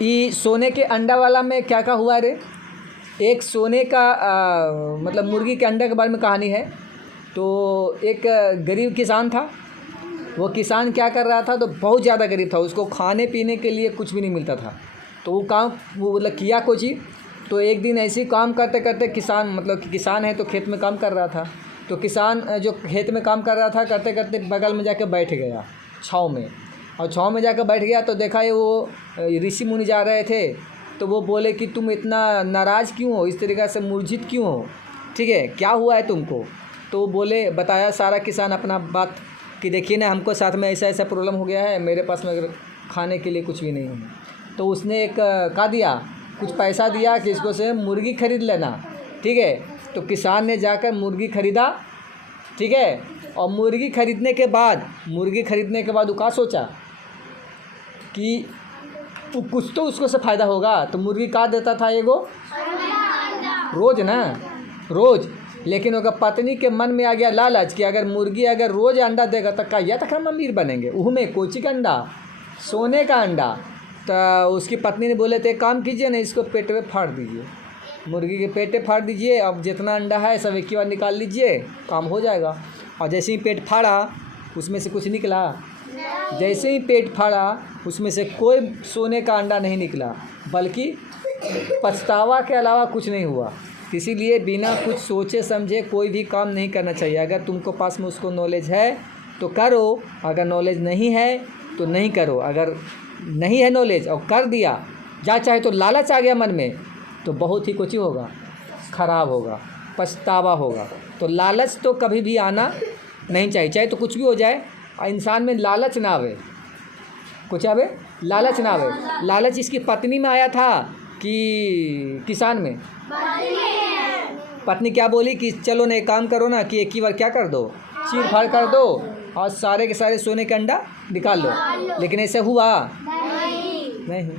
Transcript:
ये सोने के अंडा वाला में क्या क्या हुआ रे। एक सोने का मतलब मुर्गी के अंडे के बारे में कहानी है। तो एक गरीब किसान था। वो किसान क्या कर रहा था, तो बहुत ज़्यादा गरीब था, उसको खाने पीने के लिए कुछ भी नहीं मिलता था। तो वो मतलब किया कोई चीज़। तो एक दिन ऐसे ही काम करते करते किसान, मतलब कि किसान है तो खेत में काम कर रहा था। तो किसान जो खेत में काम कर रहा था, करते करते बगल में जाकर बैठ गया छाँव में। और छाँव में जाकर बैठ गया तो देखा ये वो ऋषि मुनि जा रहे थे। तो वो बोले कि तुम इतना नाराज़ क्यों हो, इस तरीक़े से मूर्छित क्यों हो, ठीक है, क्या हुआ है तुमको। तो वो बोले, बताया सारा किसान अपना बात कि देखिए ना, हमको साथ में ऐसा ऐसा प्रॉब्लम हो गया है, मेरे पास में खाने के लिए कुछ भी नहीं है। तो उसने एक कहा दिया, कुछ पैसा दिया कि इसको से मुर्गी खरीद लेना, ठीक है। तो किसान ने जाकर मुर्गी खरीदा, ठीक है। और मुर्गी खरीदने के बाद वो क्या सोचा कि कुछ तो उसको से फ़ायदा होगा। तो मुर्गी का देता था एगो रोज़ ना, रोज़। लेकिन अगर पत्नी के मन में आ गया लालच कि अगर मुर्गी अगर रोज़ अंडा देगा तो क्या तक हम अमीर बनेंगे, वो में कोची का अंडा, सोने का अंडा। तो उसकी पत्नी ने बोले, तो एक काम कीजिए ना, इसको पेट में फाड़ दीजिए, मुर्गी के पेटे फाड़ दीजिए, अब जितना अंडा है सब एक ही बार निकाल लीजिए, काम हो जाएगा। और जैसे ही पेट फाड़ा, उसमें से कुछ निकला। जैसे ही पेट फाड़ा, उसमें से कोई सोने का अंडा नहीं निकला, बल्कि पछतावा के अलावा कुछ नहीं हुआ। इसीलिए बिना कुछ सोचे समझे कोई भी काम नहीं करना चाहिए। अगर तुमको पास में उसको नॉलेज है तो करो, अगर नॉलेज नहीं है तो नहीं करो। अगर नहीं है नॉलेज और कर दिया, या चाहे तो लालच आ गया मन में, तो बहुत ही कुछ होगा, ख़राब होगा, पछतावा होगा। तो लालच तो कभी भी आना नहीं चाहिए, चाहे तो कुछ भी हो जाए, इंसान में लालच ना आवे, कुछ आवे लालच ना आवे। लालच इसकी पत्नी में आया था कि किसान में। पत्नी क्या बोली कि चलो ना एक काम करो ना, कि एक ही बार क्या कर दो, चीर फाड़ कर दो और सारे के सारे सोने के अंडा निकाल लो। लेकिन ऐसे हुआ नहीं।